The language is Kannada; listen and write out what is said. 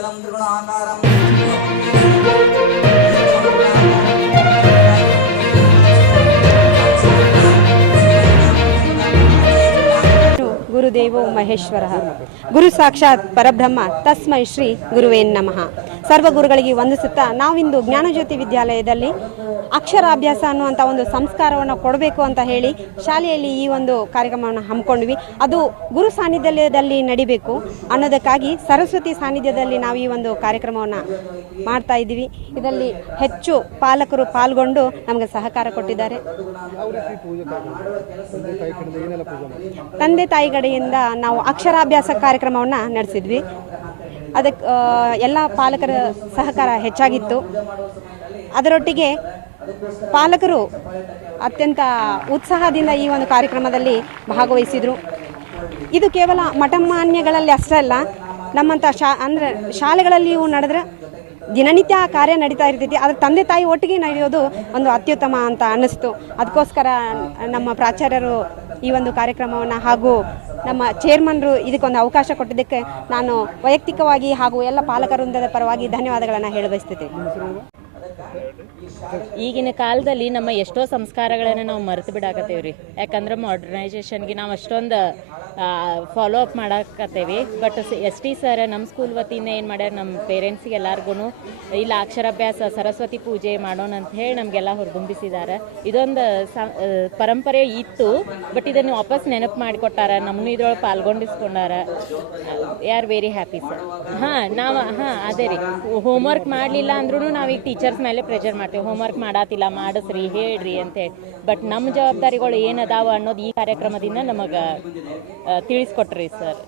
నిఖిలం త్రిగుణాకారం గురుదేవో మహేశ్వర. గురు సాక్షాత్ పరబ్రహ్మ. తస్మై శ్రీ గురువే నమ. ಸರ್ವ ಗುರುಗಳಿಗೆ ವಂದಿಸುತ್ತಾ ನಾವಿಂದು ಜ್ಞಾನಜ್ಯೋತಿ ವಿದ್ಯಾಲಯದಲ್ಲಿ ಅಕ್ಷರಾಭ್ಯಾಸ ಅನ್ನುವಂಥ ಒಂದು ಸಂಸ್ಕಾರವನ್ನು ಕೊಡಬೇಕು ಅಂತ ಹೇಳಿ ಶಾಲೆಯಲ್ಲಿ ಈ ಒಂದು ಕಾರ್ಯಕ್ರಮವನ್ನು ಹಮ್ಮಿಕೊಂಡ್ವಿ. ಅದು ಗುರು ಸಾನ್ನಿಧ್ಯದಲ್ಲಿ ನಡಿಬೇಕು ಅನ್ನೋದಕ್ಕಾಗಿ ಸರಸ್ವತಿ ಸಾನ್ನಿಧ್ಯದಲ್ಲಿ ನಾವು ಈ ಒಂದು ಕಾರ್ಯಕ್ರಮವನ್ನು ಮಾಡ್ತಾ ಇದ್ದೀವಿ. ಇದರಲ್ಲಿ ಹೆಚ್ಚು ಪಾಲಕರು ಪಾಲ್ಗೊಂಡು ನಮಗೆ ಸಹಕಾರ ಕೊಟ್ಟಿದ್ದಾರೆ. ತಂದೆ ತಾಯಿ ಕಡೆಯಿಂದ ನಾವು ಅಕ್ಷರಾಭ್ಯಾಸ ಕಾರ್ಯಕ್ರಮವನ್ನು ನಡೆಸಿದ್ವಿ. ಅದಕ್ಕೆ ಎಲ್ಲ ಪಾಲಕರ ಸಹಕಾರ ಹೆಚ್ಚಾಗಿತ್ತು. ಅದರೊಟ್ಟಿಗೆ ಪಾಲಕರು ಅತ್ಯಂತ ಉತ್ಸಾಹದಿಂದ ಈ ಒಂದು ಕಾರ್ಯಕ್ರಮದಲ್ಲಿ ಭಾಗವಹಿಸಿದರು. ಇದು ಕೇವಲ ಮಠಮಾನ್ಯಗಳಲ್ಲಿ ಅಷ್ಟೇ ಅಲ್ಲ ನಮ್ಮಂಥ ಶಾ, ಅಂದರೆ ಶಾಲೆಗಳಲ್ಲಿಯೂ ನಡೆದ್ರೆ ದಿನನಿತ್ಯ ಕಾರ್ಯ ನಡೀತಾ ಇರ್ತೈತಿ. ಅದ್ರ ತಂದೆ ತಾಯಿ ಒಟ್ಟಿಗೆ ನಡೆಯೋದು ಒಂದು ಅತ್ಯುತ್ತಮ ಅಂತ ಅನ್ನಿಸ್ತು. ಅದಕ್ಕೋಸ್ಕರ ನಮ್ಮ ಪ್ರಾಚಾರ್ಯರು ಈ ಒಂದು ಕಾರ್ಯಕ್ರಮವನ್ನು ಹಾಗೂ ನಮ್ಮ ಚೇರ್ಮನ್ರು ಇದಕ್ಕೊಂದು ಅವಕಾಶ ಕೊಟ್ಟಿದ್ದಕ್ಕೆ ನಾನು ವೈಯಕ್ತಿಕವಾಗಿ ಹಾಗೂ ಎಲ್ಲ ಪಾಲಕವೃಂದದ ಪರವಾಗಿ ಧನ್ಯವಾದಗಳನ್ನು ಹೇಳ ಬಯಸ್ತಿದ್ದೀನಿ. ಈಗಿನ ಕಾಲದಲ್ಲಿ ನಮ್ಮ ಎಷ್ಟೋ ಸಂಸ್ಕಾರಗಳನ್ನು ನಾವು ಮರೆತು ಬಿಡಾಕತ್ತೇವೆ ರೀ ಯಾಕಂದ್ರೆ ಮಾಡ್ರನೈಸೇಷನ್ಗೆ ನಾವು ಅಷ್ಟೊಂದು ಫಾಲೋ ಅಪ್ ಮಾಡಾಕತ್ತೇವಿ. ಬಟ್ ಎಸ್ ಟಿ ಸರ್ ನಮ್ಮ ಸ್ಕೂಲ್ ವತಿಯಿಂದ ಏನು ಮಾಡ್ಯಾರ ನಮ್ಮ ಪೇರೆಂಟ್ಸ್ಗೆ ಎಲ್ಲರಿಗೂ ಇಲ್ಲ, ಅಕ್ಷರಾಭ್ಯಾಸ, ಸರಸ್ವತಿ ಪೂಜೆ ಮಾಡೋಣ ಅಂತ ಹೇಳಿ ನಮಗೆಲ್ಲ ಹೊರಗುಂಬಿಸಿದ್ದಾರೆ ಇದೊಂದು ಪರಂಪರೆ ಇತ್ತು. ಬಟ್ ಇದನ್ನು ವಾಪಸ್ ನೆನಪು ಮಾಡಿಕೊಟ್ಟಾರ ನಮ್ಮನ್ನು ಇದ್ರೊಳಗೆ ಪಾಲ್ಗೊಂಡಿಸ್ಕೊಂಡಾರ. We are very happy sir ಹಾಂ, ನಾವು, ಹಾಂ, ಅದೇ ರೀ. ಹೋಮ್ವರ್ಕ್ ಮಾಡಲಿಲ್ಲ ಅಂದ್ರೂ ನಾವೀಗ ಟೀಚರ್ಸ್ ಮೇಲೆ ಪ್ರೆಷರ್ ಮಾಡ್ತೀವಿ. ಹೋಮ್ವರ್ಕ್ ಮಾಡಾತಿಲ್ಲ, ಮಾಡಿಸ್ರಿ, ಹೇಳ್ರಿ ಅಂತೇಳಿ ಬಟ್ ನಮ್ಮ ಜವಾಬ್ದಾರಿಗಳು ಏನದಾವ ಅನ್ನೋದು ಈ ಕಾರ್ಯಕ್ರಮದಿಂದ ನಮಗೆ ತಿಳಿಸ್ಕೊಟ್ರಿ ಸರ್